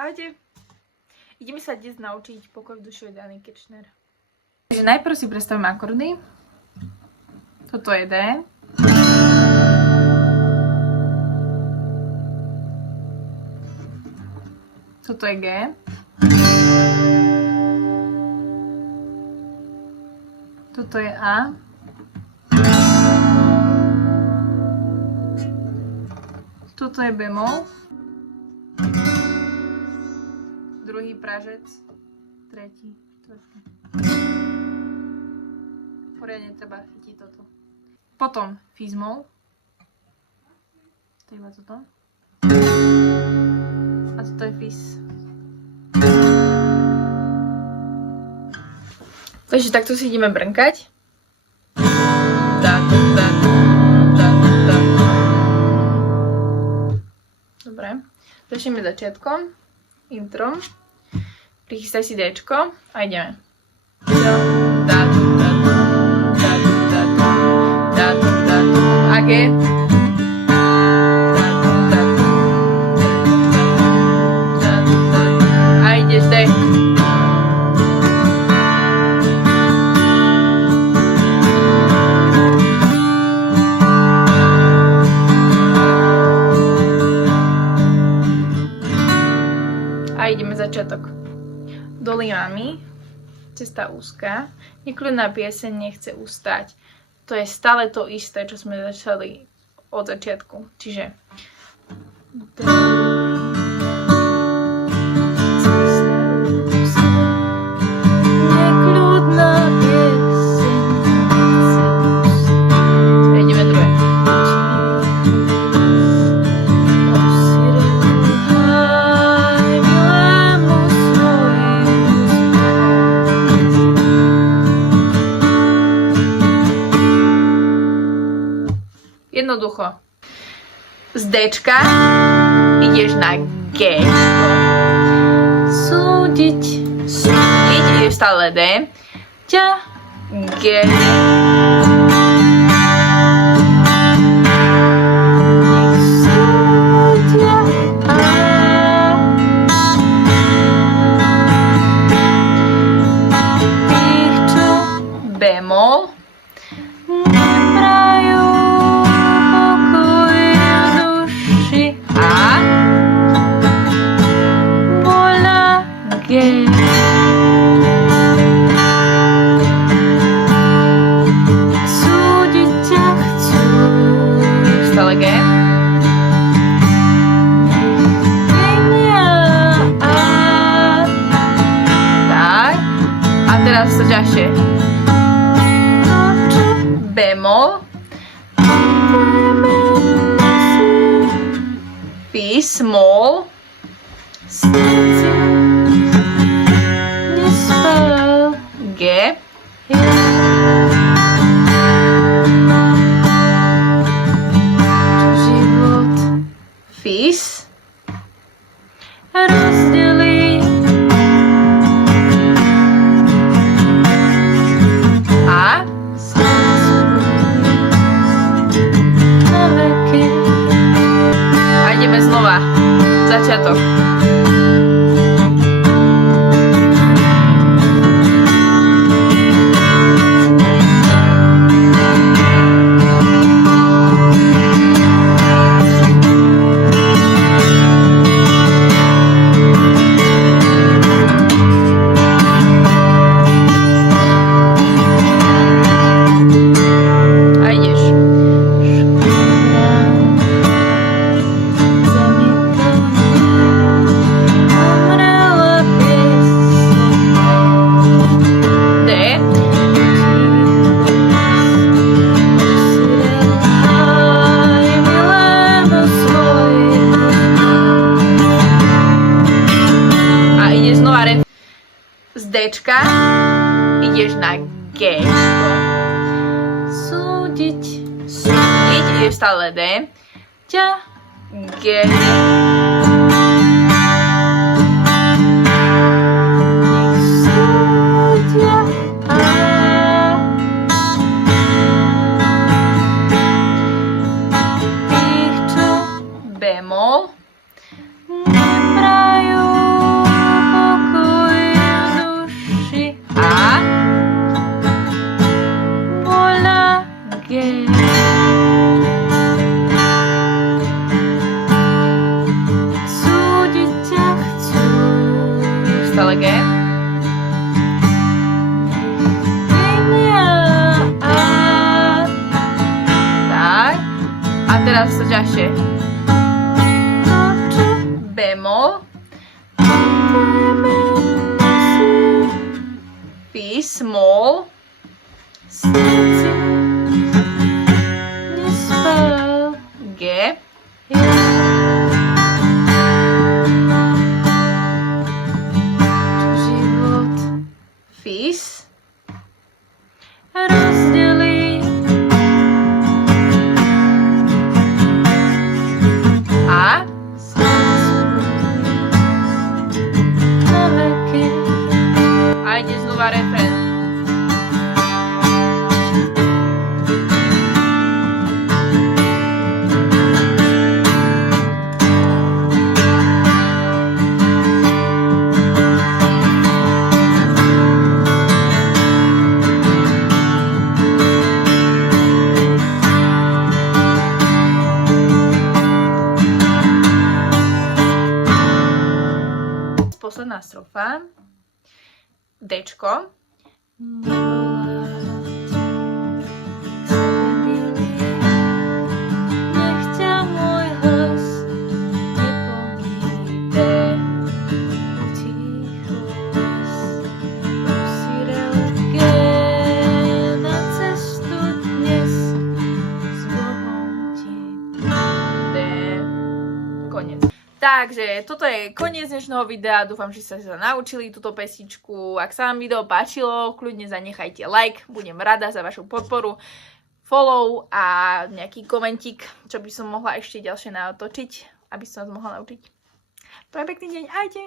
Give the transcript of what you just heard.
Ahojte. Ideme sa dnes naučiť pokoj v duši od Anny Kirchner. Takže najprv si predstavíme akordy. Toto je D. Toto je G. Toto je A. Toto je bemol. Druhý pražec. Tretí. Štvrtý. Poriadne treba chytiť toto. Potom fizmol. To je iba toto. A toto je fis. Takže takto si ideme brnkať. Dobre. Začneme začiatkom. Introm. Prichystaj si Dčko a ideme. A G. A ideš D. A ideme začiatok. Doli mami, cesta úzka, nekľudná pieseň nechce ustať. To je stále to isté, čo sme začali od začiatku. Čiže nekľudná pieseň nechce ustať. Ideme druhé. Jednoducho. Z Dčka ideš na G. Súdiť, ideš stále D. Ťa, G. Nech súdia A. Tých, čo bemol, súdiť ťa chcú. Stále G. Tak. A teraz to ťažšie. Bemol. Fis, mol. G. Život. Fis. Rozdelí. A. Na veky. A ideme znova. Začiatok. Z Dčka ideš na G. Súdiť, ideš stále D. Ťa, G. Nech súdia A. Tých, čo bemol, neprajú celé G. Tak. A teraz sa ťažšie. Bemol. Fi, small. G. Život. Fis. Rozdelí. A. Na veky. A ide znova refrén. Posledná strofa. Dčko. Nech ťa môj hlas nepomíde. Uticho les usirelke na cestu dnes s Bohom ti bude. Koniec. Takže toto je koniec dnešného videa, dúfam, že ste sa naučili túto pesničku. Ak sa vám video páčilo, kľudne zanechajte like, budem rada za vašu podporu, follow a nejaký komentík, čo by som mohla ešte ďalšie natočiť, aby som vás mohla naučiť. Prajem pekný deň, ajte!